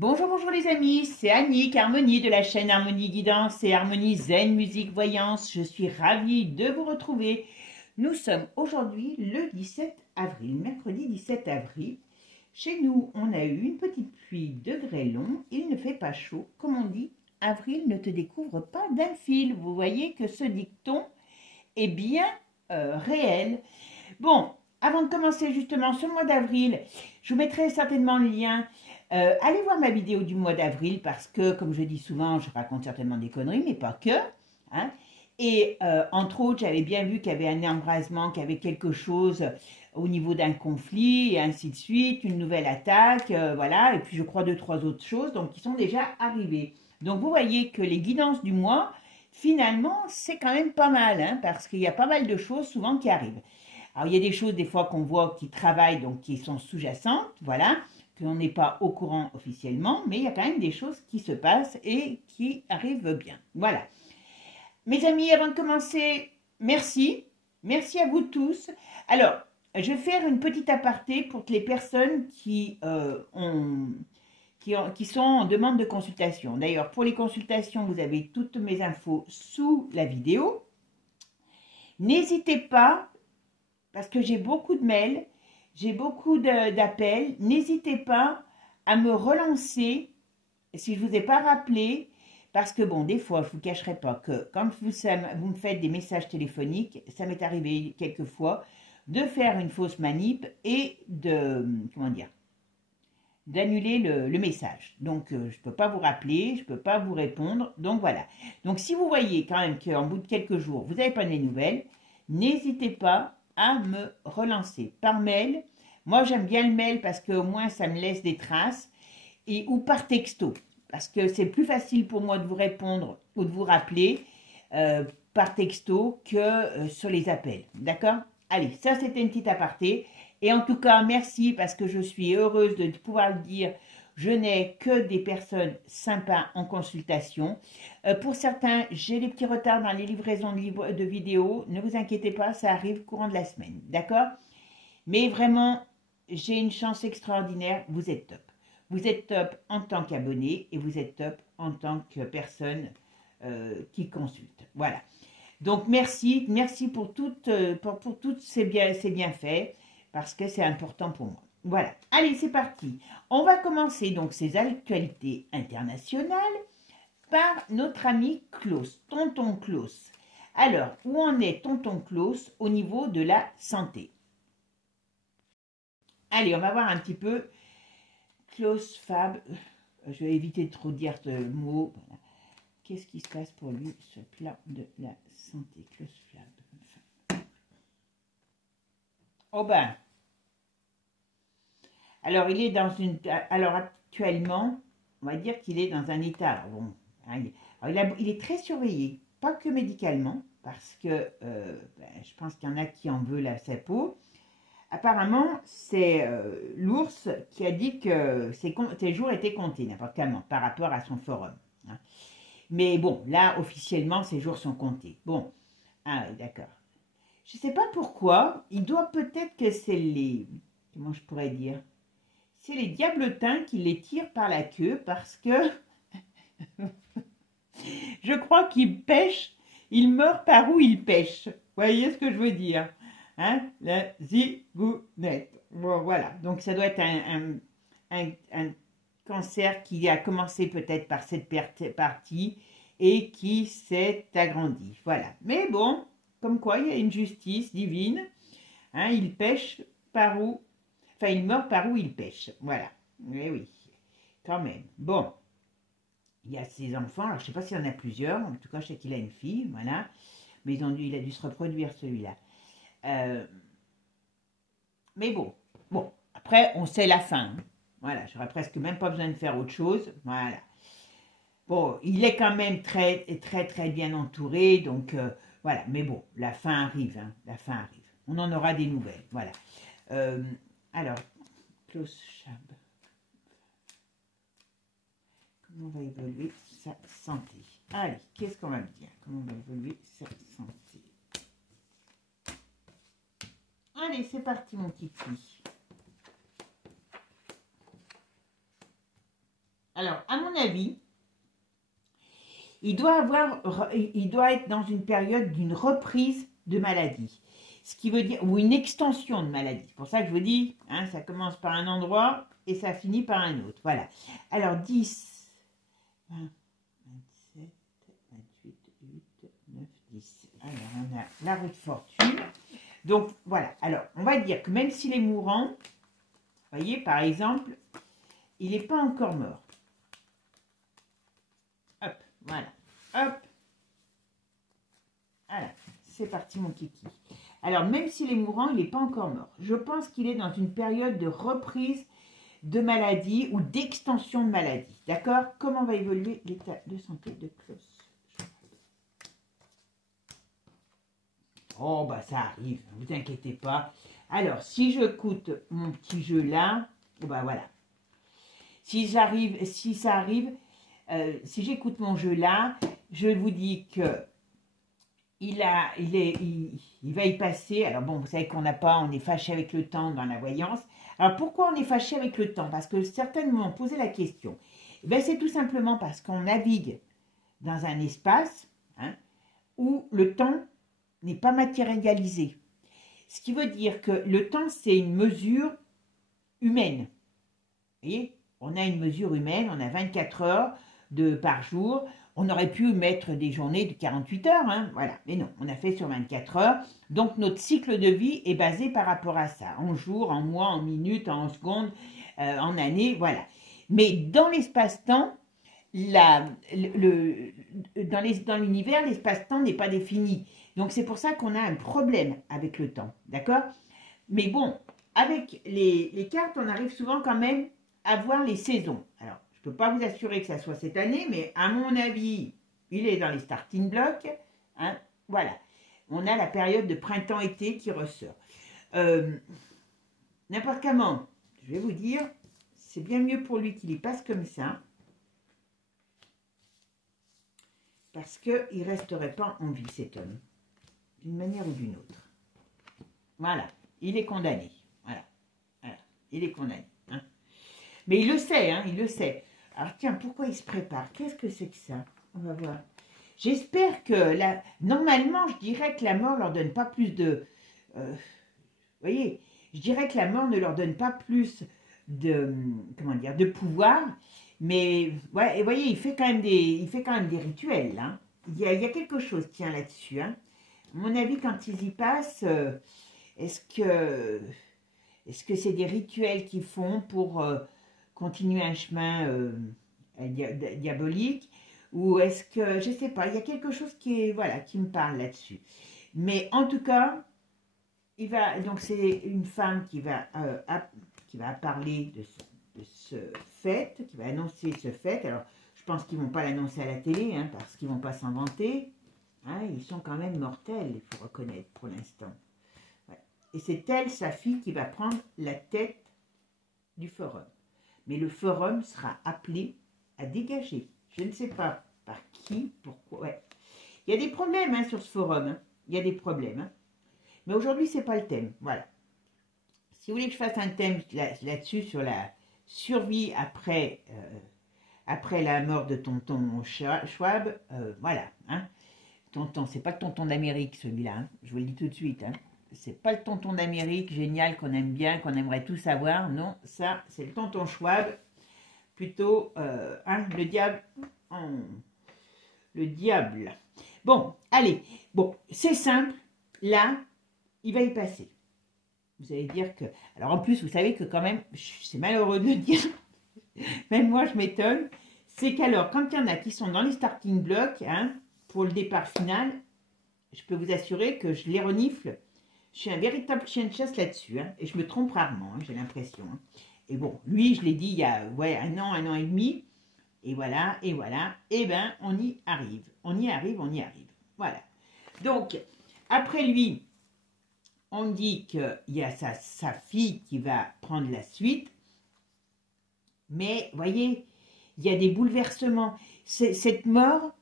Bonjour, bonjour les amis, c'est Annick, Harmonie de la chaîne Harmonie Guidance et Harmonie Zen Musique Voyance. Je suis ravie de vous retrouver. Nous sommes aujourd'hui le 17 avril, mercredi 17 avril. Chez nous, on a eu une petite pluie de grêlon. Il ne fait pas chaud. Comme on dit, avril ne te découvre pas d'un fil. Vous voyez que ce dicton est bien réel. Bon, avant de commencer justement ce mois d'avril, je vous mettrai certainement le lien. Allez voir ma vidéo du mois d'avril parce que, comme je dis souvent, je raconte certainement des conneries, mais pas que. Hein. Et entre autres, j'avais bien vu qu'il y avait un embrasement, qu'il y avait quelque chose au niveau d'un conflit et ainsi de suite, une nouvelle attaque, voilà. Et puis je crois 2-3 autres choses, donc qui sont déjà arrivées. Donc vous voyez que les guidances du mois, finalement, c'est quand même pas mal, hein, parce qu'il y a pas mal de choses souvent qui arrivent. Alors il y a des choses des fois qu'on voit qui travaillent, donc qui sont sous-jacentes, voilà, qu'on n'est pas au courant officiellement, mais il y a quand même des choses qui se passent et qui arrivent bien. Voilà. Mes amis, avant de commencer, merci. Merci à vous tous. Alors, je vais faire une petite aparté pour les personnes qui sont en demande de consultation. D'ailleurs, pour les consultations, vous avez toutes mes infos sous la vidéo. N'hésitez pas, parce que j'ai beaucoup de mails, j'ai beaucoup d'appels. N'hésitez pas à me relancer si je ne vous ai pas rappelé, parce que bon, des fois, je ne vous cacherai pas que quand vous me faites des messages téléphoniques, ça m'est arrivé quelquefois de faire une fausse manip et d'annuler le message. Donc, je ne peux pas vous rappeler, je ne peux pas vous répondre. Donc, voilà. Donc, si vous voyez quand même qu'en bout de quelques jours, vous n'avez pas de nouvelles, n'hésitez pas à me relancer par mail. Moi, j'aime bien le mail parce qu'au moins, ça me laisse des traces. Ou par texto, parce que c'est plus facile pour moi de vous répondre ou de vous rappeler par texto que sur les appels. D'accord? Allez, ça, c'était une petite aparté. Et en tout cas, merci parce que je suis heureuse de pouvoir le dire. Je n'ai que des personnes sympas en consultation. Pour certains, j'ai des petits retards dans les livraisons de vidéos. Ne vous inquiétez pas, ça arrive courant de la semaine. D'accord? Mais vraiment, j'ai une chance extraordinaire. Vous êtes top. Vous êtes top en tant qu'abonné et vous êtes top en tant que personne qui consulte. Voilà. Donc, merci. Merci pour toutes ces bienfaits parce que c'est important pour moi. Voilà. Allez, c'est parti. On va commencer donc ces actualités internationales par notre ami Klaus, tonton Klaus. Alors, où en est tonton Klaus au niveau de la santé? Allez, on va voir un petit peu Klaus Fab. Je vais éviter de trop dire ce mot. Voilà. Qu'est-ce qui se passe pour lui, ce plan de la santé, Klaus Fab? Oh ben. Alors, il est dans une. Alors, actuellement, on va dire qu'il est dans un état. Alors, bon, hein, il est très surveillé, pas que médicalement, parce que je pense qu'il y en a qui en veulent sa peau. Apparemment, c'est l'ours qui a dit que ses jours étaient comptés, n'importe comment, par rapport à son forum. Hein. Mais bon, là, officiellement, ses jours sont comptés. Bon, ah oui, d'accord. Je ne sais pas pourquoi, il doit peut-être que c'est les... Comment je pourrais dire? C'est les diablotins qui les tirent par la queue parce que... je crois qu'ils pêchent, ils meurent par où ils pêchent. Vous voyez ce que je veux dire? Hein, la zigounette. Bon, voilà. Donc, ça doit être un cancer qui a commencé peut-être par cette partie et qui s'est agrandi. Voilà. Mais bon, comme quoi, il y a une justice divine. Hein, il pêche par où... Enfin, il meurt par où il pêche. Voilà. Oui, oui. Quand même. Bon. Il y a ses enfants. Alors, je ne sais pas s'il y en a plusieurs. En tout cas, je sais qu'il a une fille. Voilà. Mais il a dû se reproduire, celui-là. Mais bon, après, on sait la fin. Hein. Voilà, j'aurais presque même pas besoin de faire autre chose. Voilà. Bon, il est quand même très, très, très bien entouré. Donc, voilà. Mais bon, la fin arrive. Hein, la fin arrive. On en aura des nouvelles. Voilà. Alors, Klaus Schwab. Comment va évoluer sa santé? Allez, qu'est-ce qu'on va me dire? Comment va évoluer sa santé? Allez, c'est parti, mon kiki. Alors, à mon avis, il doit être dans une période d'une reprise de maladie. Ce qui veut dire, ou une extension de maladie. C'est pour ça que je vous dis, hein, ça commence par un endroit et ça finit par un autre. Voilà. Alors, 10, 20, 27, 28, 8, 9, 10. Alors, on a la roue de fortune. Donc, voilà. Alors, on va dire que même s'il est mourant, vous voyez, par exemple, il n'est pas encore mort. Hop, voilà. Hop. Voilà. C'est parti, mon kiki. Alors, même s'il est mourant, il n'est pas encore mort. Je pense qu'il est dans une période de reprise de maladie ou d'extension de maladie. D'accord? Comment va évoluer l'état de santé de Klaus? Oh, bah ça arrive, ne vous inquiétez pas. Alors, si je écoute mon petit jeu là, bah voilà. Si ça arrive, si j'écoute mon jeu là, je vous dis que il va y passer. Alors bon, vous savez qu'on on est fâché avec le temps dans la voyance. Alors pourquoi on est fâché avec le temps? Parce que certains m'ont posé la question. C'est tout simplement parce qu'on navigue dans un espace, hein, où le temps n'est pas matérialisé. Ce qui veut dire que le temps, c'est une mesure humaine. Vous voyez, on a une mesure humaine, on a 24 heures par jour. On aurait pu mettre des journées de 48 heures, hein, voilà. Mais non, on a fait sur 24 heures. Donc, notre cycle de vie est basé par rapport à ça. En jours, en mois, en minutes, en secondes, en années, voilà. Mais dans l'espace-temps, dans l'univers, l'espace-temps n'est pas défini. Donc, c'est pour ça qu'on a un problème avec le temps, d'accord? Mais bon, avec les cartes, on arrive souvent quand même à voir les saisons. Alors, je ne peux pas vous assurer que ça soit cette année, mais à mon avis, il est dans les starting blocks. Hein, voilà. On a la période de printemps-été qui ressort. N'importe comment, je vais vous dire, c'est bien mieux pour lui qu'il y passe comme ça. Parce qu'il ne resterait pas en vie, cet homme. D'une manière ou d'une autre. Voilà. Il est condamné. Voilà. Voilà. Il est condamné. Hein. Mais il le sait, hein, il le sait. Alors tiens, pourquoi il se prépare? Qu'est-ce que c'est que ça? On va voir. J'espère que normalement, je dirais que la mort leur donne pas plus de... vous voyez, je dirais que la mort ne leur donne pas plus de... Comment dire? De pouvoir. Mais, ouais, et voyez, il fait quand même des rituels, là. Il y a quelque chose, tiens, là-dessus. Hein. À mon avis, quand ils y passent, est-ce que c'est des rituels qu'ils font pour... continuer un chemin diabolique, ou est-ce que, je ne sais pas, il y a quelque chose qui me parle là-dessus. Mais en tout cas, donc c'est une femme qui va parler de ce fait, qui va annoncer ce fait. Alors, je pense qu'ils ne vont pas l'annoncer à la télé, hein, parce qu'ils ne vont pas s'en vanter. Hein, ils sont quand même mortels, il faut reconnaître pour l'instant. Ouais. Et c'est elle, sa fille, qui va prendre la tête du forum. Mais le forum sera appelé à dégager. Je ne sais pas par qui, pourquoi. Ouais. Il y a des problèmes hein, sur ce forum. Hein. Il y a des problèmes. Hein. Mais aujourd'hui, ce n'est pas le thème. Voilà. Si vous voulez que je fasse un thème là-dessus, sur la survie après la mort de tonton Schwab, voilà. Hein. Tonton, c'est pas le tonton d'Amérique, celui-là. Hein. Je vous le dis tout de suite. Hein. C'est pas le tonton d'Amérique génial qu'on aime bien, qu'on aimerait tous savoir. Non, ça, c'est le tonton Schwab. Plutôt, hein, le diable. Le diable. Bon, allez. Bon, c'est simple. Là, il va y passer. Vous allez dire que... Alors, en plus, vous savez que quand même, c'est malheureux de le dire. Même moi, je m'étonne. C'est qu'alors, quand il y en a qui sont dans les starting blocks, hein, pour le départ final, je peux vous assurer que je les renifle. Je suis un véritable chien de chasse là-dessus, hein, et je me trompe rarement, hein, j'ai l'impression. Hein. Et bon, lui, je l'ai dit il y a un an et demi, et voilà, et ben, on y arrive. On y arrive. Voilà. Donc, après lui, on dit qu'il y a sa fille qui va prendre la suite, mais, vous voyez, il y a des bouleversements. Cette mort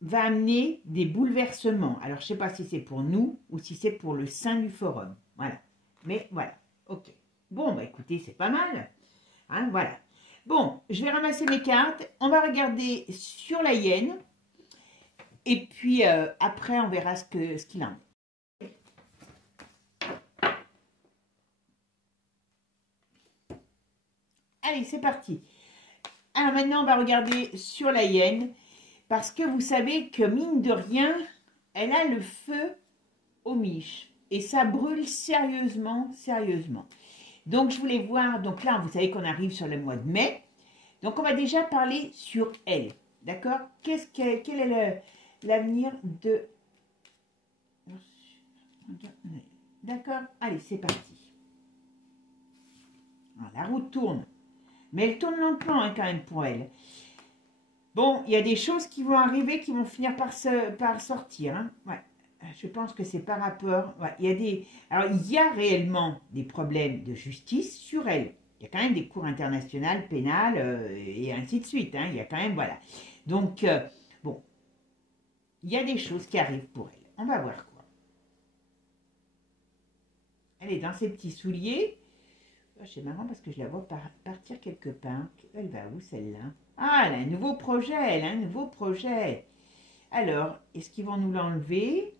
va amener des bouleversements. Alors, je ne sais pas si c'est pour nous ou si c'est pour le sein du forum. Voilà. Mais voilà. Ok. Bon, bah écoutez, c'est pas mal. Hein, voilà. Bon, je vais ramasser mes cartes. On va regarder sur la hyène. Et puis, après, on verra ce qu'il en est. Allez, c'est parti. Alors maintenant, on va regarder sur la hyène. Parce que vous savez que, mine de rien, elle a le feu aux miches. Et ça brûle sérieusement, sérieusement. Donc, je voulais voir. Donc là, vous savez qu'on arrive sur le mois de mai. Donc, on va déjà parler sur elle. D'accord? Quel est l'avenir de... D'accord? Allez, c'est parti. Alors, la roue tourne. Mais elle tourne lentement hein, quand même pour elle. Bon, il y a des choses qui vont arriver qui vont finir par sortir. Hein. Ouais. Je pense que c'est par rapport... Ouais, alors, il y a réellement des problèmes de justice sur elle. Il y a quand même des cours internationales, pénales, et ainsi de suite. Hein. Il y a quand même... Voilà. Donc, bon. Il y a des choses qui arrivent pour elle. On va voir quoi. Elle est dans ses petits souliers. Oh, c'est marrant parce que je la vois partir quelque part. Elle va où celle-là? Ah, elle a un nouveau projet, elle a un nouveau projet. Alors, est-ce qu'ils vont nous l'enlever?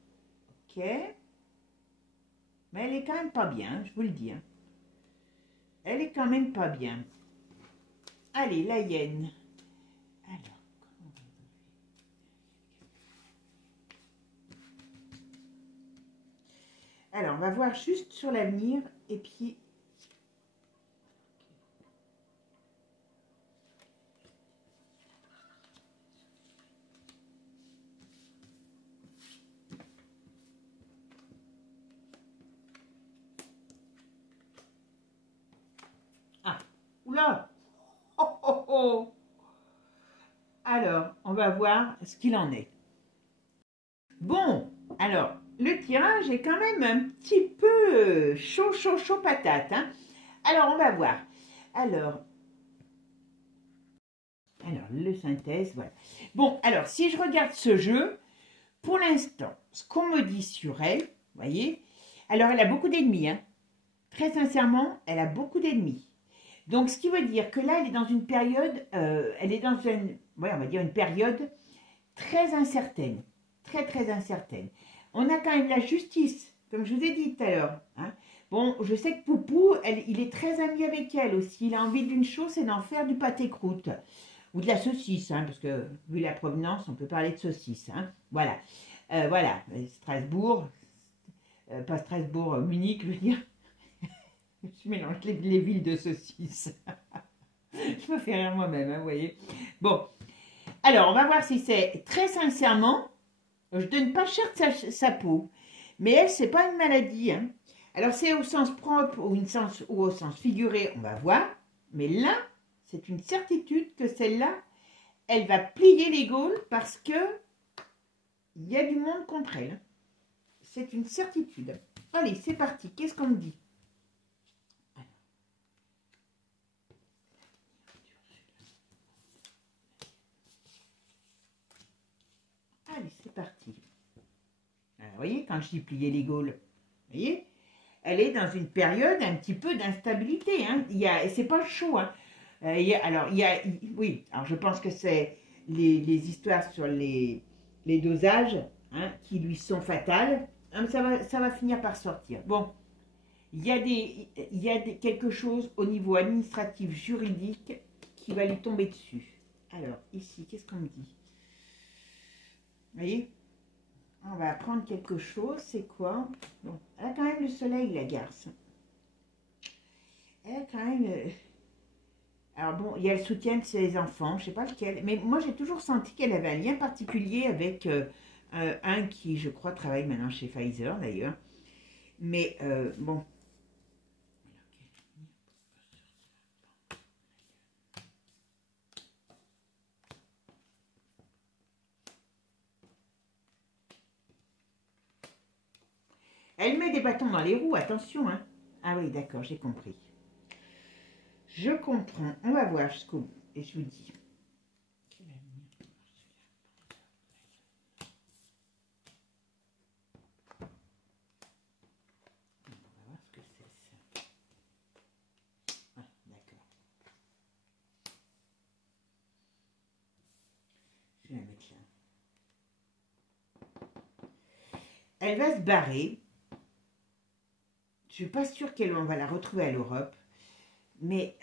Ok. Mais elle est quand même pas bien, je vous le dis. Hein. Elle est quand même pas bien. Allez, la hyène. Alors, on va voir juste sur l'avenir et puis... Ah, oula! Oh, oh, oh! Alors, on va voir ce qu'il en est. Bon, alors, le tirage est quand même un petit peu chaud, chaud, chaud patate. Hein. Alors, on va voir. Alors, le synthèse, voilà. Bon, alors, si je regarde ce jeu, pour l'instant, ce qu'on me dit sur elle, vous voyez, alors elle a beaucoup d'ennemis. Hein. Très sincèrement, elle a beaucoup d'ennemis. Donc, ce qui veut dire que là, elle est dans une période, on va dire une période très incertaine. Très, très incertaine. On a quand même la justice, comme je vous ai dit tout à l'heure. Hein. Bon, je sais que Poupou, il est très ami avec elle aussi. Il a envie d'une chose, c'est d'en faire du pâté croûte. Ou de la saucisse, hein, parce que vu la provenance, on peut parler de saucisse. Hein. Voilà. Voilà. Strasbourg, pas Strasbourg, Munich, je veux dire. Je mélange les villes de saucisse. Je me fais rire moi-même, hein, vous voyez. Bon. Alors, on va voir si c'est très sincèrement, je donne pas cher de sa peau. Mais elle, c'est pas une maladie. Hein. Alors, c'est au sens propre ou au sens figuré, on va voir. Mais là, c'est une certitude que celle-là, elle va plier les Gaules parce que il y a du monde contre elle. C'est une certitude. Allez, c'est parti. Qu'est-ce qu'on me dit? Allez, c'est parti. Alors, vous voyez, quand je dis plier les Gaules, vous voyez, elle est dans une période un petit peu d'instabilité. Hein. C'est pas chaud. Hein. Oui, alors je pense que c'est les histoires sur les dosages hein, qui lui sont fatales. Hein, ça va finir par sortir. Bon, il y a quelque chose au niveau administratif, juridique qui va lui tomber dessus. Alors, ici, qu'est-ce qu'on me dit? Vous voyez? On va apprendre quelque chose. C'est quoi? Bon, elle a quand même le soleil, la garce. Elle a quand même... Alors bon, il y a le soutien de ses enfants, je ne sais pas lequel. Mais moi, j'ai toujours senti qu'elle avait un lien particulier avec un qui, je crois, travaille maintenant chez Pfizer, d'ailleurs. Mais bon... Elle met des bâtons dans les roues, attention. Hein. Ah oui, d'accord, j'ai compris. Je comprends. On va voir jusqu'au bout. Et je vous dis. On va voir ce que c'est ça. Ah, d'accord. vais la mettre là. Elle va se barrer. Je ne suis pas sûre qu'on va la retrouver à l'Europe. Mais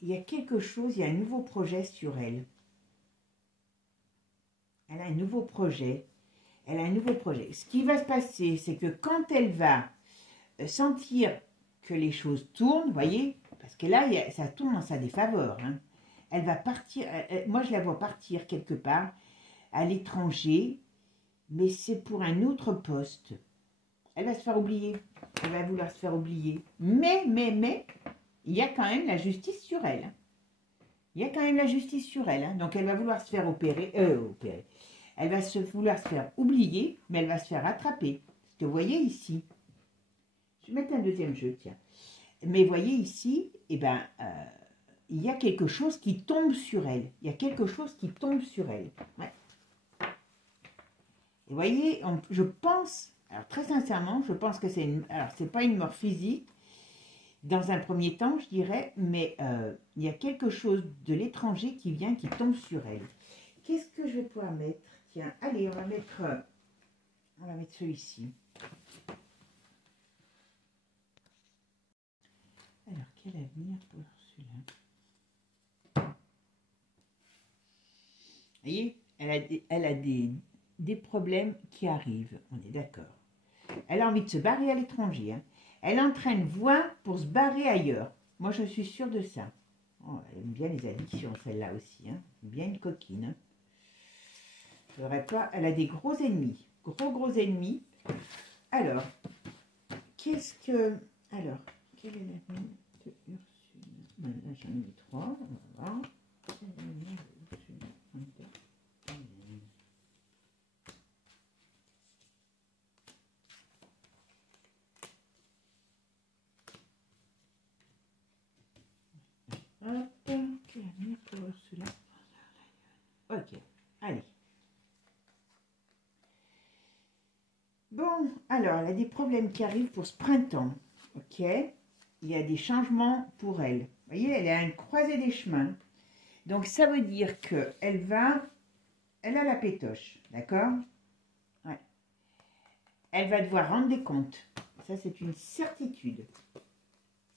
il y a quelque chose, il y a un nouveau projet sur elle. Elle a un nouveau projet. Elle a un nouveau projet. Ce qui va se passer, c'est que quand elle va sentir que les choses tournent, vous voyez, parce que là, ça tourne en sa défaveur. Hein. Elle va partir, moi je la vois partir quelque part à l'étranger, mais c'est pour un autre poste. Elle va se faire oublier. Elle va vouloir se faire oublier. Mais, il y a quand même la justice sur elle. Il y a quand même la justice sur elle. Hein. Donc elle va vouloir se faire opérer. Elle va vouloir se faire oublier, mais elle va se faire attraper. Parce que vous voyez ici, je vais mettre un deuxième jeu, tiens. Mais vous voyez ici, eh ben, il y a quelque chose qui tombe sur elle. Il y a quelque chose qui tombe sur elle. Ouais. Et vous voyez, je pense, alors très sincèrement, je pense que c'est une... Alors, c'est pas une mort physique, dans un premier temps, je dirais, mais il y a quelque chose de l'étranger qui vient, qui tombe sur elle. Qu'est-ce que je vais pouvoir mettre? Tiens, allez, on va mettre celui-ci. Alors, quel avenir pour celui-là? Vous voyez, elle a des problèmes qui arrivent, on est d'accord. Elle a envie de se barrer à l'étranger. Hein. Elle entraîne voix pour se barrer ailleurs. Moi, je suis sûre de ça. Oh, elle aime bien les addictions, celle-là aussi. Hein. Bien une coquine. Hein. Pas, elle a des gros ennemis. Gros ennemis. Alors, qu'est-ce que... Alors, quel est l'avenir de Ursule? Là, j'en ai mis 3. On va voir. Quel est l'avenir de Ursule? Hop, quel avenir pour Ursula? Ok, allez. Bon, alors, elle a des problèmes qui arrivent pour ce printemps, ok? Il y a des changements pour elle. Vous voyez, elle est à une croisée des chemins. Donc, ça veut dire qu'elle a la pétoche, d'accord? Ouais. Elle va devoir rendre des comptes. Ça, c'est une certitude.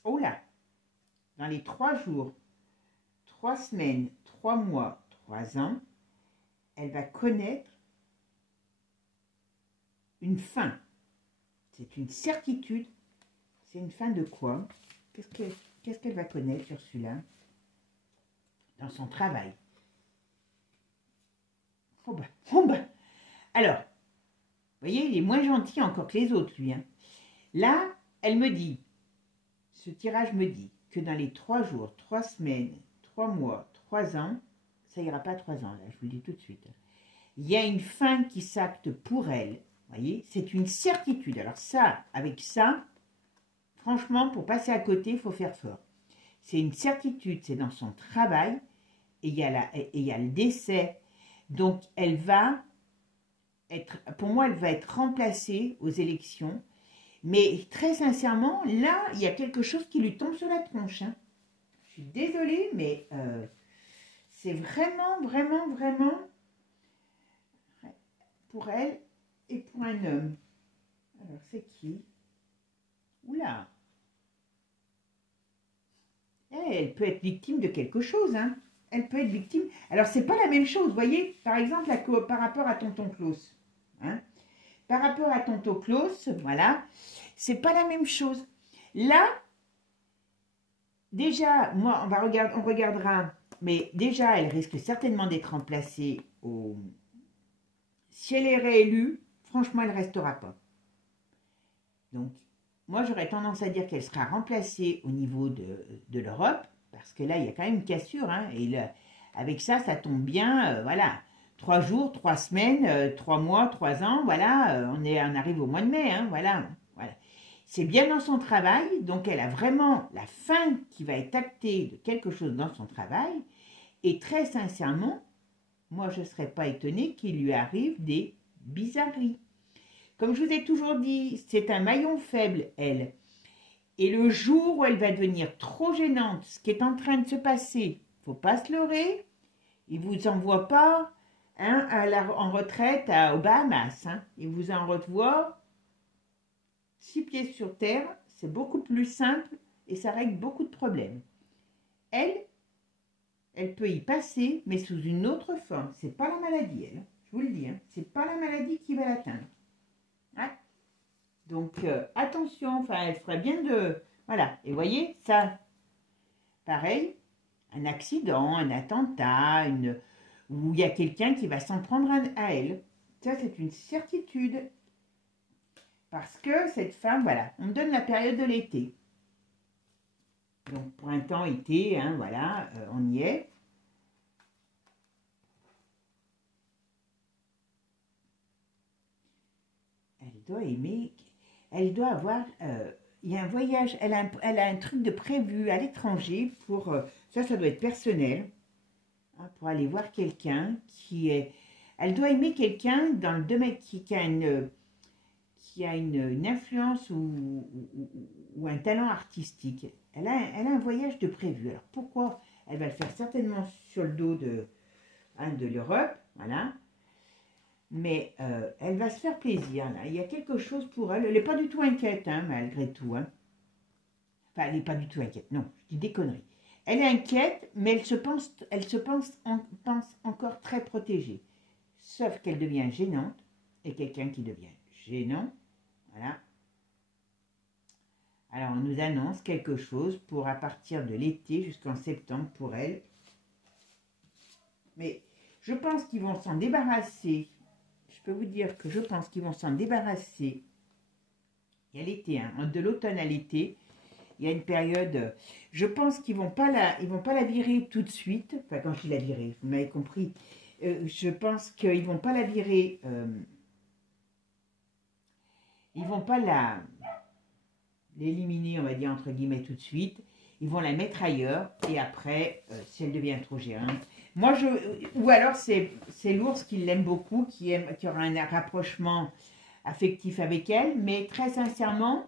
Oh là! Dans les 3 jours, 3 semaines, 3 mois, 3 ans, elle va connaître une fin. C'est une certitude. C'est une fin de quoi? Qu'est-ce qu'elle va connaître, Ursula? Dans son travail. Oh bah. Alors, vous voyez, il est moins gentil encore que les autres, lui. Hein. Là, elle me dit, ce tirage me dit que dans les 3 jours, 3 semaines, 3 mois, 3 ans, ça ira pas 3 ans, là, je vous le dis tout de suite. Il y a une fin qui s'acte pour elle. Vous voyez, c'est une certitude. Alors ça, avec ça, franchement, pour passer à côté, il faut faire fort. C'est une certitude, c'est dans son travail, et il y a le décès. Donc, elle va être, pour moi, elle va être remplacée aux élections. Mais très sincèrement, là, il y a quelque chose qui lui tombe sur la tronche. Hein. Je suis désolée, mais c'est vraiment pour elle et pour un homme. Alors, c'est qui? Oula! Elle peut être victime de quelque chose, hein. Elle peut être victime. Alors, c'est pas la même chose, vous voyez, par exemple, par rapport à tonton Klaus. Hein. Par rapport à tonton Klaus, voilà, c'est pas la même chose. Là, déjà, moi, on regardera, mais déjà, elle risque certainement d'être remplacée au... Si elle est réélue, franchement, elle ne restera pas. Donc, moi, j'aurais tendance à dire qu'elle sera remplacée au niveau de l'Europe, parce que là, il y a quand même une cassure, hein, et avec ça, ça tombe bien, voilà, 3 jours, 3 semaines, 3 mois, 3 ans, voilà, on arrive au mois de mai, hein, voilà. C'est bien dans son travail, donc elle a vraiment la fin qui va être actée de quelque chose dans son travail, et très sincèrement, moi, je ne serais pas étonnée qu'il lui arrive des bizarreries. Comme je vous ai toujours dit, c'est un maillon faible, elle. Et le jour où elle va devenir trop gênante, ce qui est en train de se passer, il ne faut pas se leurrer, il ne vous envoie pas hein, en retraite aux Bahamas. Hein. Il vous en revoit 6 pieds sur terre. C'est beaucoup plus simple et ça règle beaucoup de problèmes. Elle peut y passer, mais sous une autre forme. C'est pas la maladie, elle. Je vous le dis, hein. C'est pas la maladie qui va l'atteindre. Hein. Donc, attention, enfin, elle ferait bien de... Voilà, et voyez, ça, pareil, un accident, un attentat, où il y a quelqu'un qui va s'en prendre à elle. Ça, c'est une certitude. Parce que cette femme, voilà, on me donne la période de l'été. Donc, printemps, été, hein, voilà, on y est. Elle doit aimer, elle doit avoir, il y a un voyage, elle a un truc de prévu à l'étranger pour, ça doit être personnel, hein, pour aller voir quelqu'un qui est, elle doit aimer quelqu'un dans le domaine qui a une influence ou un talent artistique. Elle a un voyage de prévu. Alors pourquoi? Elle va le faire certainement sur le dos de l'Europe, voilà. Mais elle va se faire plaisir, là. Il y a quelque chose pour elle. Elle n'est pas du tout inquiète, hein, malgré tout. Hein. Enfin, elle n'est pas du tout inquiète. Non, je dis des conneries. Elle est inquiète, mais elle se pense encore très protégée. Sauf qu'elle devient gênante. Et quelqu'un qui devient gênant, voilà. Alors, on nous annonce quelque chose pour à partir de l'été jusqu'en septembre pour elle. Mais je pense qu'ils vont s'en débarrasser. Je peux vous dire que je pense qu'ils vont s'en débarrasser. Il y a l'été, hein, de l'automne à l'été. Il y a une période. Je pense qu'ils vont pas la virer tout de suite. Enfin, quand je dis la virer, vous m'avez compris. Je pense qu'ils vont pas la virer. Ils vont pas l'éliminer, on va dire entre guillemets tout de suite. Ils vont la mettre ailleurs et après, si elle devient trop gérante. Moi, ou alors c'est l'ours qui l'aime beaucoup, qui aura un rapprochement affectif avec elle, mais très sincèrement,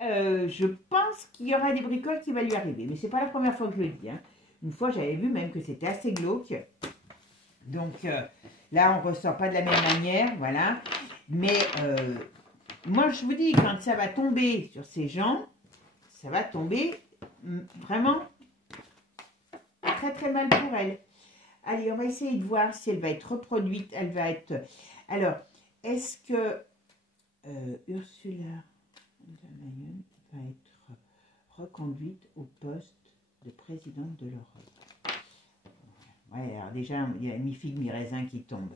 je pense qu'il y aura des bricoles qui vont lui arriver. Mais c'est pas la première fois que je le dis. Hein. Une fois, j'avais vu même que c'était assez glauque. Donc là, on ne ressort pas de la même manière, voilà. Mais moi, je vous dis, quand ça va tomber sur ces gens, ça va tomber vraiment très très mal pour elle. Allez, on va essayer de voir si elle va être reproduite. Elle va être... Alors, est-ce que Ursula von der Leyen va être reconduite au poste de présidente de l'Europe? Ouais, alors déjà, il y a mi-figue, mi-raisin qui tombe.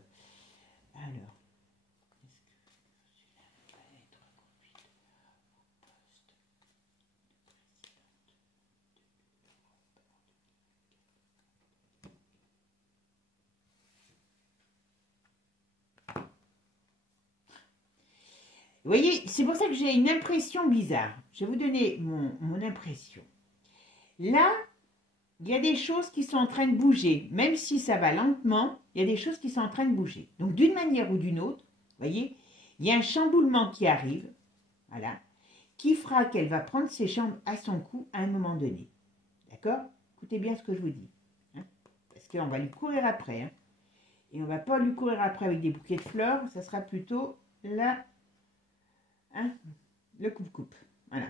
Alors, vous voyez, c'est pour ça que j'ai une impression bizarre. Je vais vous donner mon impression. Là, il y a des choses qui sont en train de bouger. Même si ça va lentement, il y a des choses qui sont en train de bouger. Donc, d'une manière ou d'une autre, vous voyez, il y a un chamboulement qui arrive, voilà, qui fera qu'elle va prendre ses jambes à son cou à un moment donné. D'accord? Écoutez bien ce que je vous dis. Hein, parce qu'on va lui courir après. Hein, et on ne va pas lui courir après avec des bouquets de fleurs. Ça sera plutôt là... Hein, le coupe-coupe, voilà.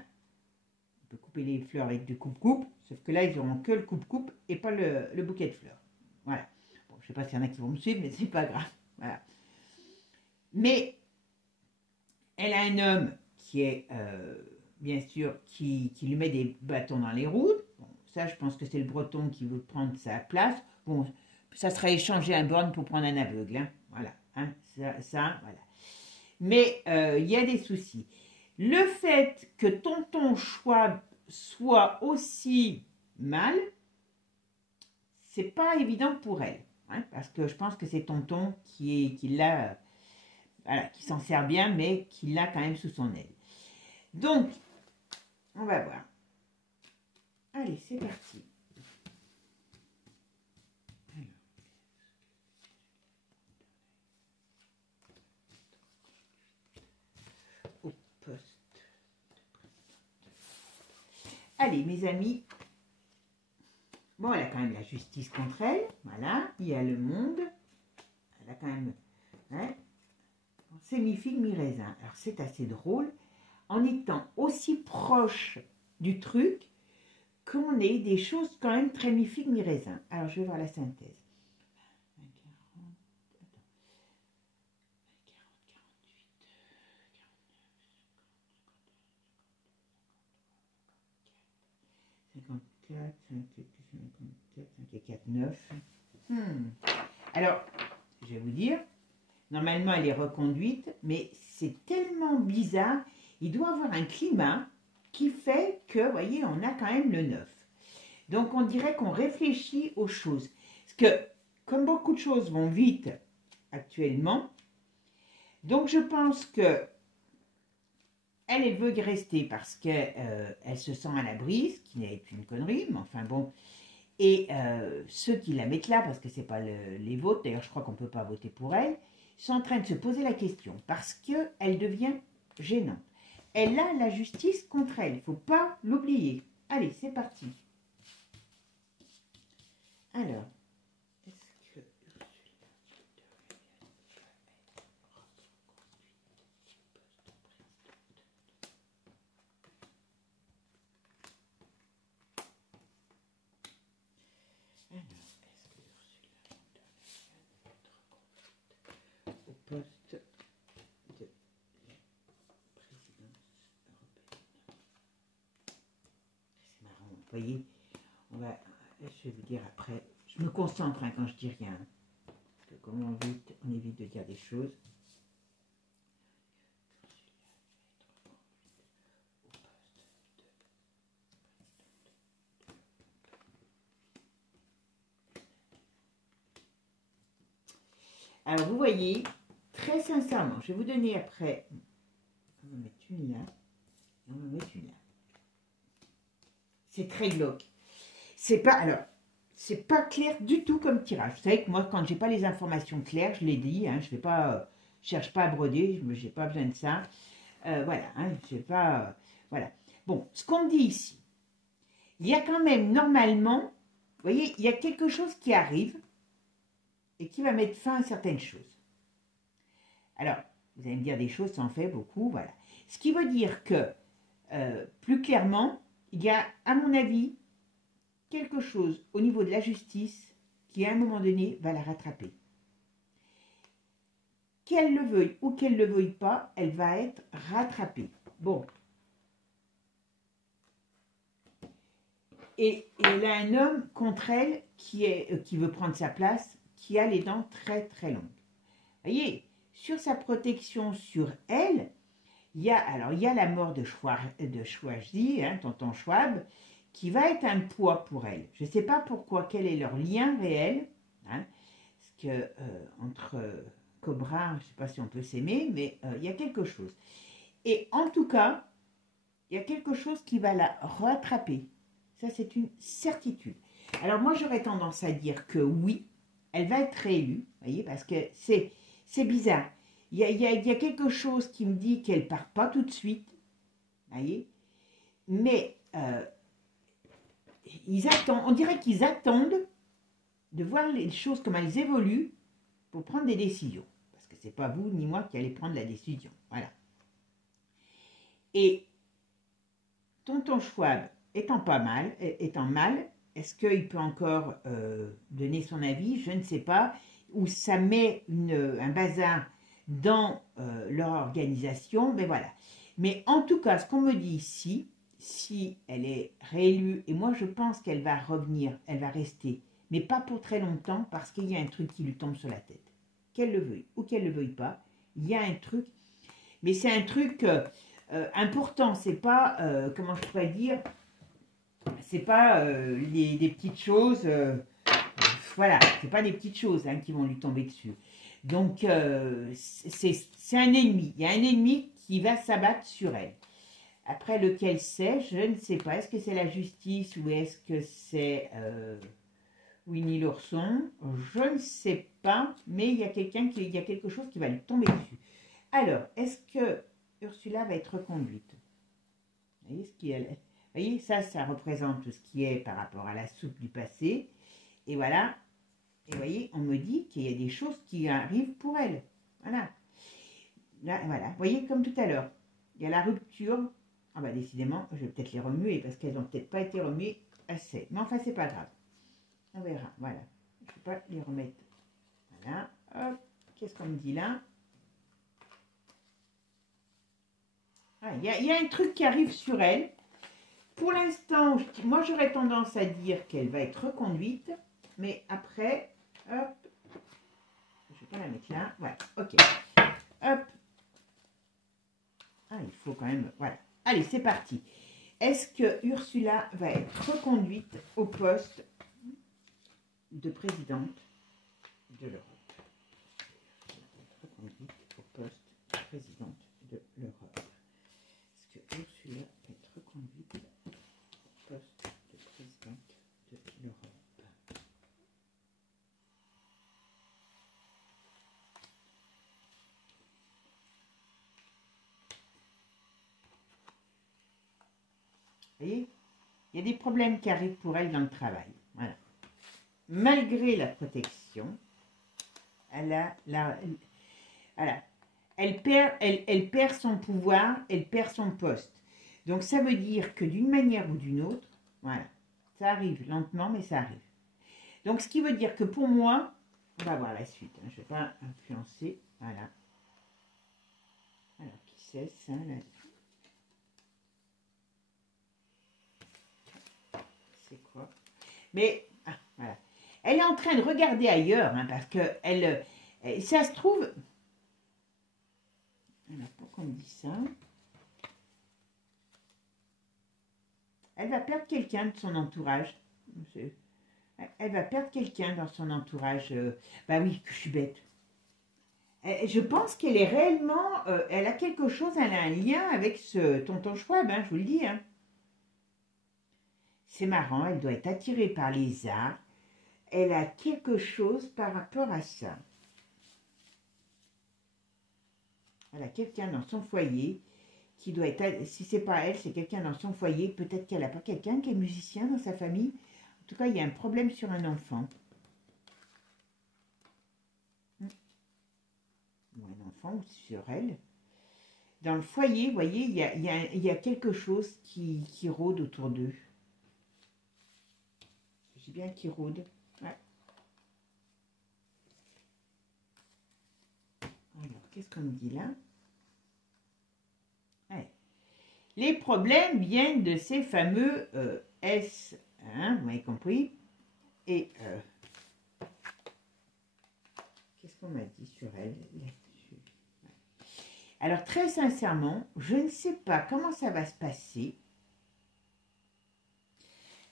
On peut couper les fleurs avec du coupe-coupe, sauf que là, ils n'auront que le coupe-coupe et pas le bouquet de fleurs. Voilà. Bon, je ne sais pas s'il y en a qui vont me suivre, mais c'est pas grave. Voilà. Mais elle a un homme qui est, bien sûr, qui lui met des bâtons dans les roues. Bon, ça, je pense que c'est le breton qui veut prendre sa place. Bon, ça serait échanger un borne pour prendre un aveugle. Hein. Voilà. Hein, ça, voilà. Mais il y a des soucis. Le fait que tonton soit aussi mal, c'est pas évident pour elle. Hein, parce que je pense que c'est tonton qui l'a, voilà, qui s'en sert bien, mais qui l'a quand même sous son aile. Donc, on va voir. Allez, c'est parti. Allez, mes amis. Bon, elle a quand même la justice contre elle. Voilà, il y a le monde. quand même... Hein, c'est mi-figue, mi-raisin. Alors, c'est assez drôle. En étant aussi proche du truc, qu'on ait des choses quand même très mi-figue, mi-raisin. Alors, je vais voir la synthèse. 54, 54, 54, 9. Alors, je vais vous dire, normalement elle est reconduite, mais c'est tellement bizarre. Il doit avoir un climat qui fait que, vous voyez, on a quand même le 9. Donc, on dirait qu'on réfléchit aux choses. Parce que, comme beaucoup de choses vont vite actuellement, donc je pense que elle veut y rester parce qu'elle se sent à l'abri, ce qui n'est une connerie, mais enfin bon. Et ceux qui la mettent là, parce que ce n'est pas les votes, d'ailleurs je crois qu'on ne peut pas voter pour elle, sont en train de se poser la question parce qu'elle devient gênante. Elle a la justice contre elle, il ne faut pas l'oublier. Allez, c'est parti. Alors, est-ce que... au poste de présidence européenne. C'est marrant, vous voyez, je vais vous dire après, je me concentre hein, quand je dis rien, parce que comme on évite de dire des choses. Alors, vous voyez, très sincèrement, je vais vous donner après, on va mettre une là, et on va mettre une là. C'est très glauque. C'est pas, alors, c'est pas clair du tout comme tirage. Vous savez que moi, quand j'ai pas les informations claires, je l'ai dit, hein, je vais pas, cherche pas à broder, j'ai pas besoin de ça. Voilà, hein, je sais pas, voilà. Bon, ce qu'on me dit ici, il y a quand même, normalement, vous voyez, il y a quelque chose qui arrive et qui va mettre fin à certaines choses. Alors, vous allez me dire des choses, ça en fait beaucoup, voilà. Ce qui veut dire que, plus clairement, il y a, à mon avis, quelque chose au niveau de la justice qui, à un moment donné, va la rattraper. Qu'elle le veuille ou qu'elle ne le veuille pas, elle va être rattrapée. Bon. Et elle a un homme contre elle qui veut prendre sa place, qui a les dents très très longues. Vous voyez, sur sa protection sur elle, il y a la mort de Schwarzy, hein, tonton Schwab, qui va être un poids pour elle. Je ne sais pas pourquoi, quel est leur lien réel, hein, parce que entre Cobra, je ne sais pas si on peut s'aimer, mais il y a quelque chose. Et en tout cas, il y a quelque chose qui va la rattraper. Ça, c'est une certitude. Alors moi, j'aurais tendance à dire que oui, elle va être réélue, voyez, parce que c'est bizarre. Il y a quelque chose qui me dit qu'elle ne part pas tout de suite, voyez, mais ils attendent, on dirait qu'ils attendent de voir les choses comme elles évoluent pour prendre des décisions. Parce que ce n'est pas vous ni moi qui allez prendre la décision. Voilà. Et tonton Schwab étant mal, est-ce qu'il peut encore donner son avis? Je ne sais pas. Ou ça met un bazar dans leur organisation. Mais voilà. Mais en tout cas, ce qu'on me dit ici, si elle est réélue, et moi je pense qu'elle va revenir, elle va rester, mais pas pour très longtemps, parce qu'il y a un truc qui lui tombe sur la tête. Qu'elle le veuille ou qu'elle ne le veuille pas, il y a un truc, mais c'est un truc important, c'est pas, comment je pourrais dire, c'est pas des petites choses, voilà, c'est pas des petites choses hein, qui vont lui tomber dessus. Donc, c'est un ennemi, il y a un ennemi qui va s'abattre sur elle. Après, lequel c'est, je ne sais pas. Est-ce que c'est la justice ou est-ce que c'est Winnie l'ourson? Je ne sais pas, mais il y a quelque chose qui va lui tomber dessus. Alors, est-ce que Ursula va être reconduite? Vous voyez, vous voyez, ça représente tout ce qui est par rapport à la soupe du passé. Et voilà, Et vous voyez, on me dit qu'il y a des choses qui arrivent pour elle. Voilà. Là, voilà. Vous voyez, comme tout à l'heure, il y a la rupture. Ah bah décidément, je vais peut-être les remuer parce qu'elles n'ont peut-être pas été remuées assez. Mais enfin, c'est pas grave. On verra. Voilà. Je ne vais pas les remettre. Voilà. Hop. Qu'est-ce qu'on me dit là? Ah, il y a un truc qui arrive sur elle. Pour l'instant, moi j'aurais tendance à dire qu'elle va être reconduite. Mais après, hop. Je vais pas la mettre là. Voilà. Ok. Hop. Ah, il faut quand même... Voilà. Allez, c'est parti. Est-ce que Ursula va être reconduite au poste de présidente de l'Europe? Reconduite au poste de présidente de l'Europe. Est-ce que Ursula va être reconduite au poste de présidente de l'Europe? Vous voyez, il y a des problèmes qui arrivent pour elle dans le travail. Voilà. Malgré la protection, voilà, elle perd son pouvoir, elle perd son poste. Donc ça veut dire que d'une manière ou d'une autre, voilà, ça arrive lentement, mais ça arrive. Donc ce qui veut dire que pour moi, on va voir la suite, hein, je ne vais pas influencer, voilà. Alors qui c'est ça là? C'est quoi? Mais, voilà. Elle est en train de regarder ailleurs, hein, parce que ça se trouve... Alors, pourquoi on me dit ça? Elle va perdre quelqu'un de son entourage. Elle va perdre quelqu'un dans son entourage. Bah oui, que je suis bête. Je pense qu'elle est réellement... elle a quelque chose, elle a un lien avec ce tonton Schwab, hein, je vous le dis. Hein. C'est marrant, elle doit être attirée par les arts. Elle a quelque chose par rapport à ça. Elle a quelqu'un dans son foyer qui doit être... Si c'est pas elle, c'est quelqu'un dans son foyer. Peut-être qu'elle n'a pas quelqu'un qui est musicien dans sa famille. En tout cas, il y a un problème sur un enfant. Ou un enfant, ou sur elle. Dans le foyer, vous voyez, il y a quelque chose qui rôde autour d'eux. Je dis bien qui rôde. Ouais. Alors, qu'est-ce qu'on me dit là? Ouais. Les problèmes viennent de ces fameux S, hein, vous m'avez compris. Et qu'est-ce qu'on m'a dit sur elle là-dessus? Alors, très sincèrement, je ne sais pas comment ça va se passer.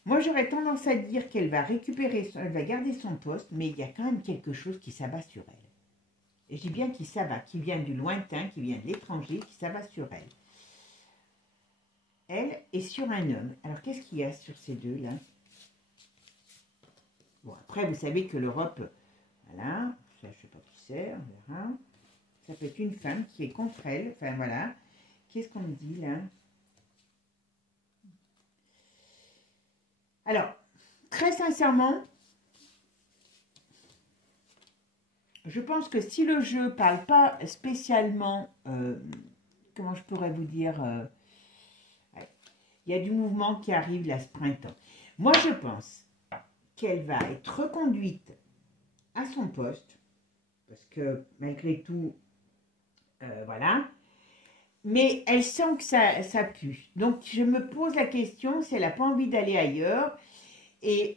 Moi, j'aurais tendance à dire qu'elle va récupérer, elle va garder son poste, mais il y a quand même quelque chose qui s'abat sur elle. Et je dis bien qui s'abat, qui vient du lointain, qui vient de l'étranger, qui s'abat sur elle. Elle est sur un homme. Alors, qu'est-ce qu'il y a sur ces deux-là? Bon, après, vous savez que l'Europe, voilà, ça, je ne sais pas qui c'est, on verra. Ça peut être une femme qui est contre elle, enfin, voilà. Qu'est-ce qu'on me dit, là? Alors, très sincèrement, je pense que si le jeu ne parle pas spécialement, comment je pourrais vous dire, il y a du mouvement qui arrive là ce printemps. Moi, je pense qu'elle va être reconduite à son poste, parce que malgré tout, voilà, mais elle sent que ça pue. Donc, je me pose la question si elle n'a pas envie d'aller ailleurs. Et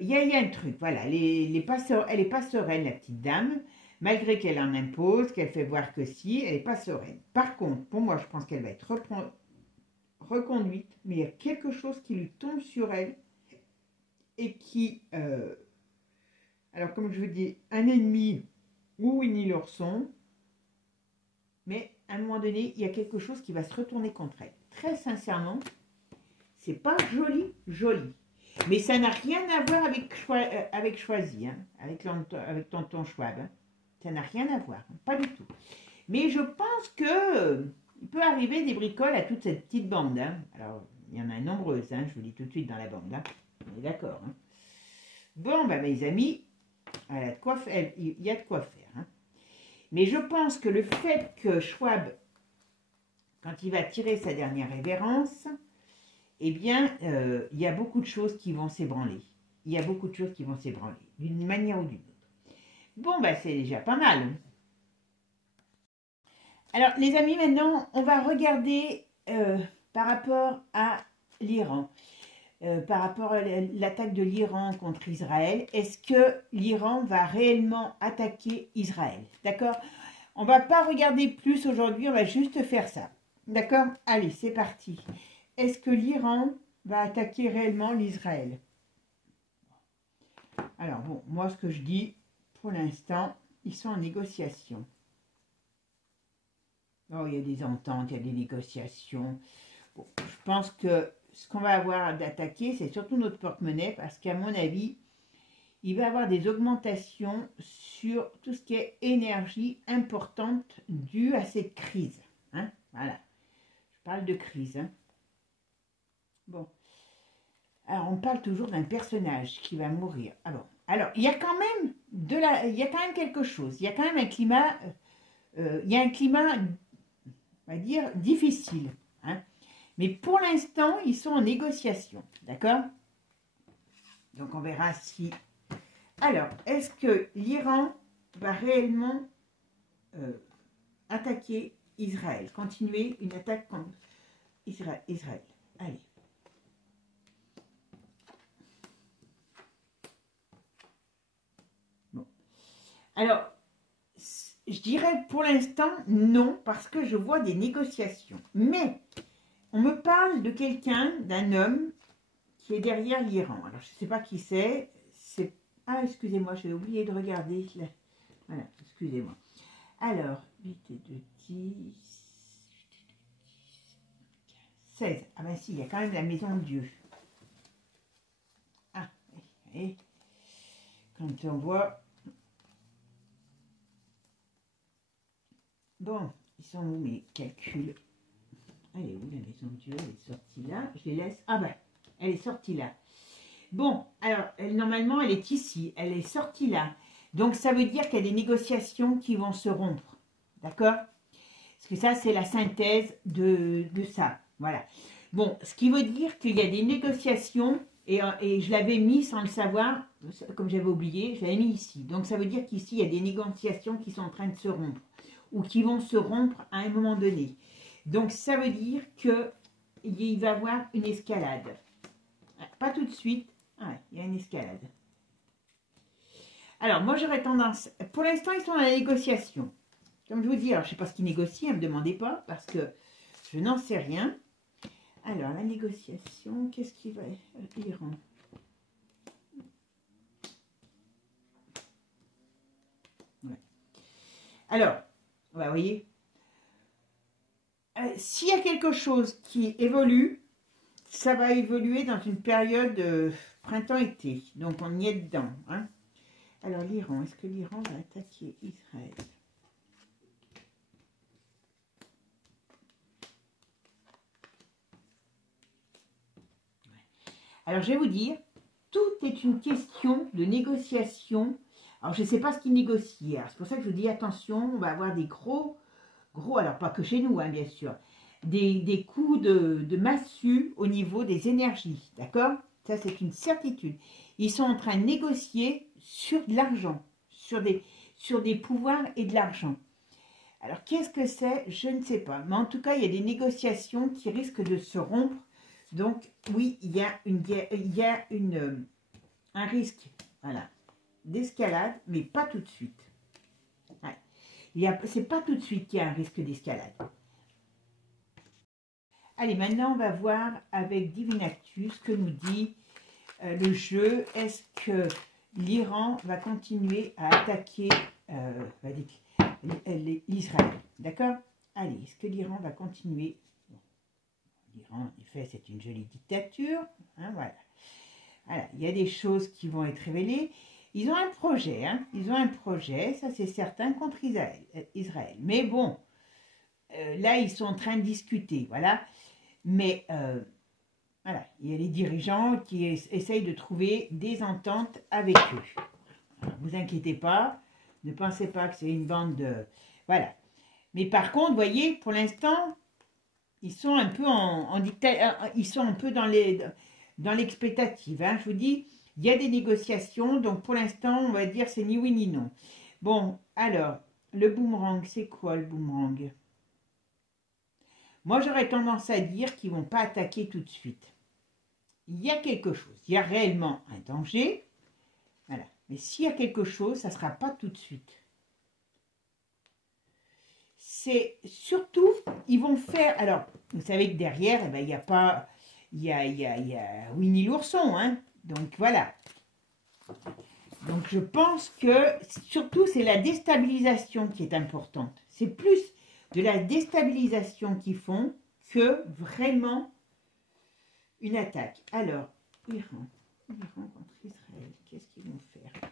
il y a un truc, voilà, elle n'est pas sereine, la petite dame, malgré qu'elle en impose, qu'elle fait voir que si, elle n'est pas sereine. Par contre, pour moi, je pense qu'elle va être reconduite, mais il y a quelque chose qui lui tombe sur elle et qui, alors comme je vous dis, un ennemi ou Winnie l'ourson, mais à un moment donné, il y a quelque chose qui va se retourner contre elle. Très sincèrement, c'est pas joli, joli. Mais ça n'a rien à voir avec Choisy, hein, avec tonton Schwab. Hein. Ça n'a rien à voir, hein, pas du tout. Mais je pense que il peut arriver des bricoles à toute cette petite bande. Hein. Alors, il y en a nombreuses, hein, je vous dis tout de suite dans la bande. Hein. On est d'accord. Hein. Bon, bah, mes amis, Elle a de quoi faire, il y a de quoi faire. Hein. Mais je pense que le fait que Schwab, quand il va tirer sa dernière révérence, eh bien, il y a beaucoup de choses qui vont s'ébranler. Il y a beaucoup de choses qui vont s'ébranler, d'une manière ou d'une autre. Bon, ben, c'est déjà pas mal. Alors, les amis, maintenant, on va regarder par rapport à l'Iran. Par rapport à l'attaque de l'Iran contre Israël, est-ce que l'Iran va réellement attaquer Israël? D'accord? On ne va pas regarder plus aujourd'hui, on va juste faire ça. D'accord? Allez, c'est parti. Est-ce que l'Iran va attaquer réellement l'Israël? Alors bon, moi ce que je dis, pour l'instant, ils sont en négociation. Oh, il y a des ententes, il y a des négociations. Bon, je pense que ce qu'on va avoir d'attaquer, c'est surtout notre porte-monnaie, parce qu'à mon avis, il va y avoir des augmentations sur tout ce qui est énergie importante due à cette crise. Hein, voilà, je parle de crise. Hein. Bon, alors on parle toujours d'un personnage qui va mourir. Ah bon. Alors, il y a quand même quelque chose. Il y a quand même un climat, il y a un climat, on va dire, difficile. Hein. Mais pour l'instant, ils sont en négociation. D'accord? Donc, on verra si... Alors, est-ce que l'Iran va réellement attaquer Israël? Continuer une attaque contre Israël. Allez. Bon. Alors, je dirais pour l'instant non, parce que je vois des négociations. Mais... on me parle de quelqu'un, d'un homme qui est derrière l'Iran. Alors, je ne sais pas qui c'est. Ah, excusez-moi, j'ai oublié de regarder. Voilà, excusez-moi. Alors, 8 et 2, 10, 16. Ah ben si, il y a quand même la maison de Dieu. Ah, et quand on voit... Bon, ils sont où mes calculs? Elle est où la maison de Dieu? Elle est sortie là. Je les laisse. Ah ben, elle est sortie là. Bon, alors, normalement, elle est ici. Elle est sortie là. Donc, ça veut dire qu'il y a des négociations qui vont se rompre. D'accord? Parce que ça, c'est la synthèse de ça. Voilà. Bon, ce qui veut dire qu'il y a des négociations, et je l'avais mis sans le savoir, comme j'avais oublié, je l'avais mis ici. Donc, ça veut dire qu'ici, il y a des négociations qui sont en train de se rompre, ou qui vont se rompre à un moment donné. Donc, ça veut dire qu'il va y avoir une escalade. Pas tout de suite. Ah, il y a une escalade. Alors, moi, j'aurais tendance... Pour l'instant, ils sont dans la négociation. Comme je vous dis, alors, je ne sais pas ce qu'ils négocient, ne me demandez pas, parce que je n'en sais rien. Alors, la négociation, qu'est-ce qui va... Iran. Ouais. Alors, vous voyez... s'il y a quelque chose qui évolue, ça va évoluer dans une période printemps-été. Donc, on y est dedans. Hein. Alors, l'Iran, est-ce que l'Iran va attaquer Israël? Alors, je vais vous dire, tout est une question de négociation. Alors, je ne sais pas ce qu'ils négocient. C'est pour ça que je vous dis, attention, on va avoir des gros, alors pas que chez nous, hein, bien sûr, des coups de massue au niveau des énergies, d'accord? Ça, c'est une certitude. Ils sont en train de négocier sur de l'argent, sur des pouvoirs et de l'argent. Alors, qu'est-ce que c'est? Je ne sais pas. Mais en tout cas, il y a des négociations qui risquent de se rompre. Donc, oui, il y a un risque, voilà, d'escalade, mais pas tout de suite. Ouais. C'est pas tout de suite qu'il y a un risque d'escalade. Allez, maintenant, on va voir avec Divinactus ce que nous dit le jeu. Est-ce que l'Iran va continuer à attaquer l'Israël? D'accord? Allez, est-ce que l'Iran va continuer? L'Iran, en effet, c'est une jolie dictature. Hein, voilà. Voilà, il y a des choses qui vont être révélées. Ils ont un projet, hein, ils ont un projet, ça c'est certain, contre Israël. Mais bon, là, ils sont en train de discuter, voilà. Mais, voilà, il y a les dirigeants qui essayent de trouver des ententes avec eux. Vous inquiétez pas, ne pensez pas que c'est une bande de... Voilà. Mais par contre, vous voyez, pour l'instant, ils sont un peu en dictat, ils sont un peu dans l'expectative. Hein. Je vous dis, il y a des négociations, donc pour l'instant, on va dire c'est ni oui ni non. Bon, alors, le boomerang, c'est quoi le boomerang? Moi, j'aurais tendance à dire qu'ils ne vont pas attaquer tout de suite. Il y a quelque chose, il y a réellement un danger, voilà. Mais s'il y a quelque chose, ça ne sera pas tout de suite. C'est surtout, ils vont faire, alors, vous savez que derrière, eh ben, il n'y a pas, il y a Winnie l'ourson, hein, donc voilà. Donc je pense que, surtout, c'est la déstabilisation qui est importante. C'est plus de la déstabilisation qu'ils font que vraiment une attaque. Alors, Iran contre Israël, qu'est-ce qu'ils vont faire?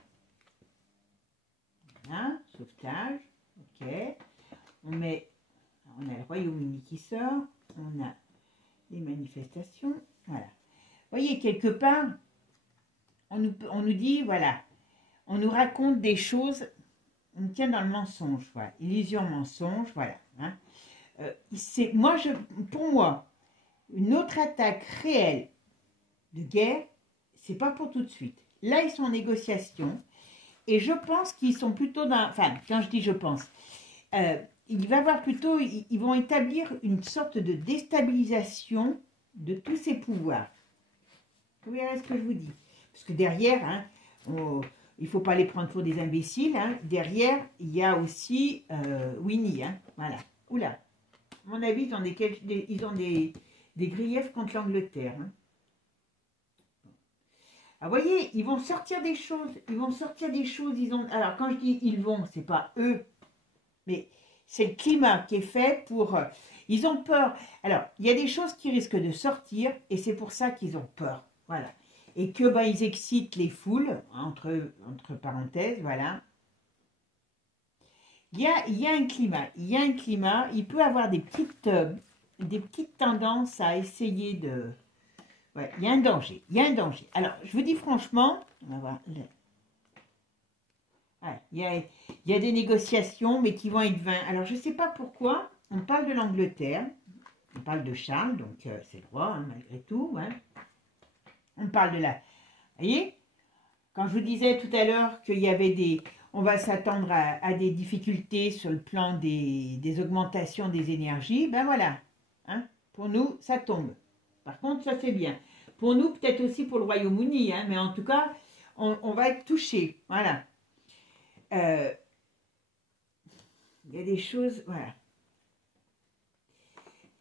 Voilà, sauvetage, ok. On a le Royaume-Uni qui sort, on a les manifestations, voilà. Vous voyez, quelque part, on nous dit, voilà, on nous raconte des choses, on nous tient dans le mensonge, voilà, illusion, mensonge, voilà. Hein. Pour moi, une autre attaque réelle de guerre, c'est pas pour tout de suite. Là, ils sont en négociation, et je pense qu'ils sont plutôt dans, enfin, quand je dis je pense, il va avoir plutôt, ils vont établir une sorte de déstabilisation de tous ces pouvoirs. Vous verrez ce que je vous dis. Parce que derrière, hein, il ne faut pas les prendre pour des imbéciles. Hein. Derrière, il y a aussi Winnie. Hein. Voilà. Oula. À mon avis, ils ont des griefs contre l'Angleterre. Hein. Alors, vous voyez, ils vont sortir des choses. Ils vont sortir des choses. Alors, quand je dis ils vont, ce n'est pas eux. Mais c'est le climat qui est fait pour... ils ont peur. Alors, il y a des choses qui risquent de sortir. Et c'est pour ça qu'ils ont peur. Voilà. Et que ils excitent les foules, entre parenthèses, voilà. Il y a un climat, il peut avoir des petites tendances à essayer de... Ouais, il y a un danger, Alors, je vous dis franchement, on va voir... Ouais, il y a des négociations, mais qui vont être vaines. Alors, je ne sais pas pourquoi, on parle de l'Angleterre, on parle de Charles, donc c'est le roi, hein, malgré tout, hein. On parle de la... Vous voyez, quand je vous disais tout à l'heure qu'il y avait des... On va s'attendre à des difficultés sur le plan des augmentations des énergies, ben voilà. Hein, pour nous, ça tombe. Par contre, ça c'est bien. Pour nous, peut-être aussi pour le Royaume-Uni, hein, mais en tout cas, on va être touché. Voilà. Il y a des choses... Voilà.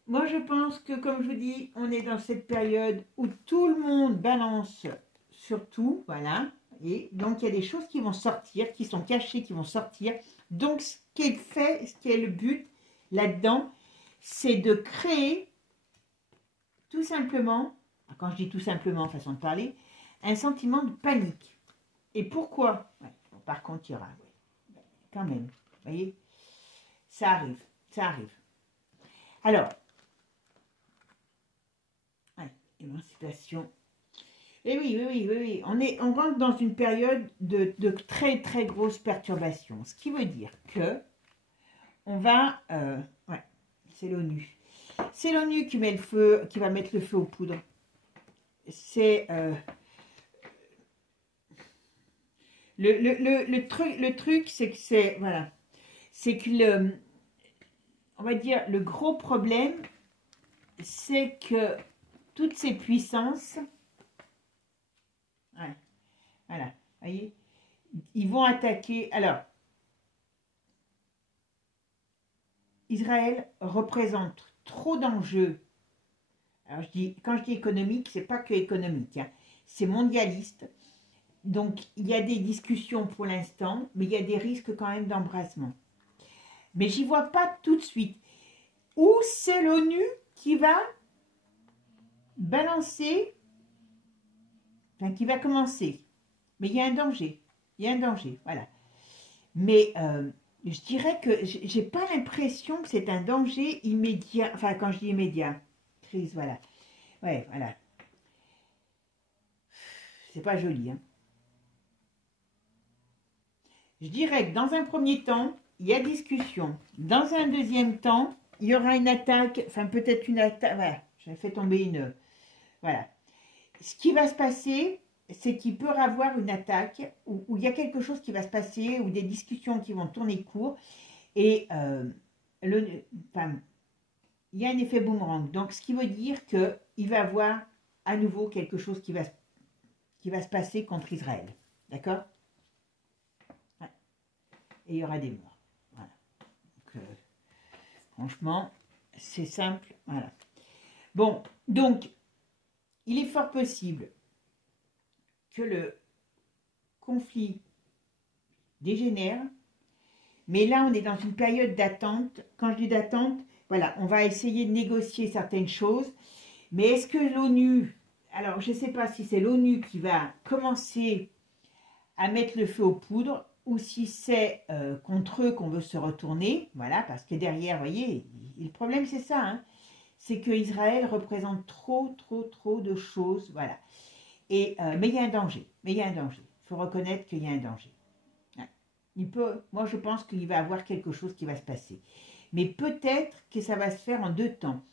Moi, je pense que, comme je vous dis, on est dans cette période où tout le monde balance sur tout, voilà. Et donc, il y a des choses qui vont sortir, qui sont cachées, qui vont sortir. Donc, ce qui est fait, ce qui est le but là-dedans, c'est de créer, tout simplement, quand je dis tout simplement, façon de parler, un sentiment de panique. Et pourquoi? Ouais, bon, par contre, il y aura, ouais, quand même, vous voyez, ça arrive, ça arrive. Alors, émancipation. Et oui. On rentre dans une période de très très grosses perturbations. Ce qui veut dire que on va... ouais, c'est l'ONU. C'est l'ONU qui met le feu, qui va mettre le feu aux poudres. C'est... le truc, c'est que c'est... Voilà. C'est que on va dire, le gros problème, c'est que toutes ces puissances... Ouais, voilà, voyez, ils vont attaquer. Alors, Israël représente trop d'enjeux. Alors, quand je dis économique, c'est pas que économique, hein, c'est mondialiste. Donc, il y a des discussions pour l'instant, mais il y a des risques quand même d'embrasement. Mais j'y vois pas tout de suite. Ou c'est l'ONU qui va balancer, enfin, qui va commencer. Mais il y a un danger. Il y a un danger, voilà. Mais je dirais que j'ai pas l'impression que c'est un danger immédiat. Enfin, quand je dis immédiat, crise, voilà. Ouais, voilà. C'est pas joli, hein. Je dirais que dans un premier temps, il y a discussion. Dans un deuxième temps, il y aura une attaque, enfin peut-être une attaque, voilà, j'ai fait tomber une, voilà. Ce qui va se passer, c'est qu'il peut y avoir une attaque, où il y a quelque chose qui va se passer, ou des discussions qui vont tourner court, et enfin, il y a un effet boomerang. Donc, ce qui veut dire qu'il va y avoir à nouveau quelque chose qui va se passer contre Israël. D'accord? Ouais. Et il y aura des morts. Voilà. Donc, franchement, c'est simple. Voilà. Bon, donc, il est fort possible que le conflit dégénère, mais là, on est dans une période d'attente. Quand je dis d'attente, voilà, on va essayer de négocier certaines choses, mais est-ce que l'ONU, alors je ne sais pas si c'est l'ONU qui va commencer à mettre le feu aux poudres, ou si c'est contre eux qu'on veut se retourner, voilà, parce que derrière, vous voyez, le problème c'est ça, hein, c'est que Israël représente trop de choses, voilà. Et, mais il y a un danger, il faut reconnaître qu'il y a un danger. Moi je pense qu'il va y avoir quelque chose qui va se passer. Mais peut-être que ça va se faire en deux temps.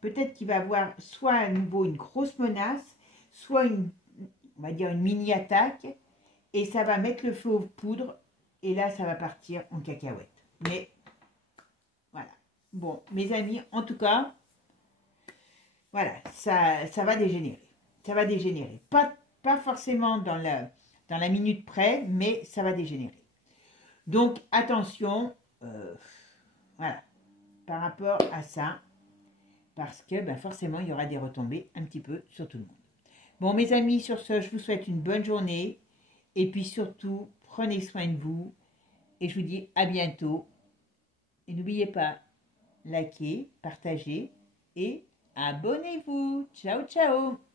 Peut-être qu'il va y avoir soit à nouveau une grosse menace, soit on va dire une mini-attaque, et ça va mettre le feu aux poudres, et là ça va partir en cacahuète. Mais voilà. Bon, mes amis, en tout cas, voilà, ça va dégénérer. Ça va dégénérer. Pas forcément dans la minute près, mais ça va dégénérer. Donc, attention, voilà, par rapport à ça, parce que ben, forcément, il y aura des retombées un petit peu sur tout le monde. Bon, mes amis, sur ce, je vous souhaite une bonne journée. Et puis surtout, prenez soin de vous. Et je vous dis à bientôt. Et n'oubliez pas, likez, partagez et abonnez-vous. Ciao, ciao!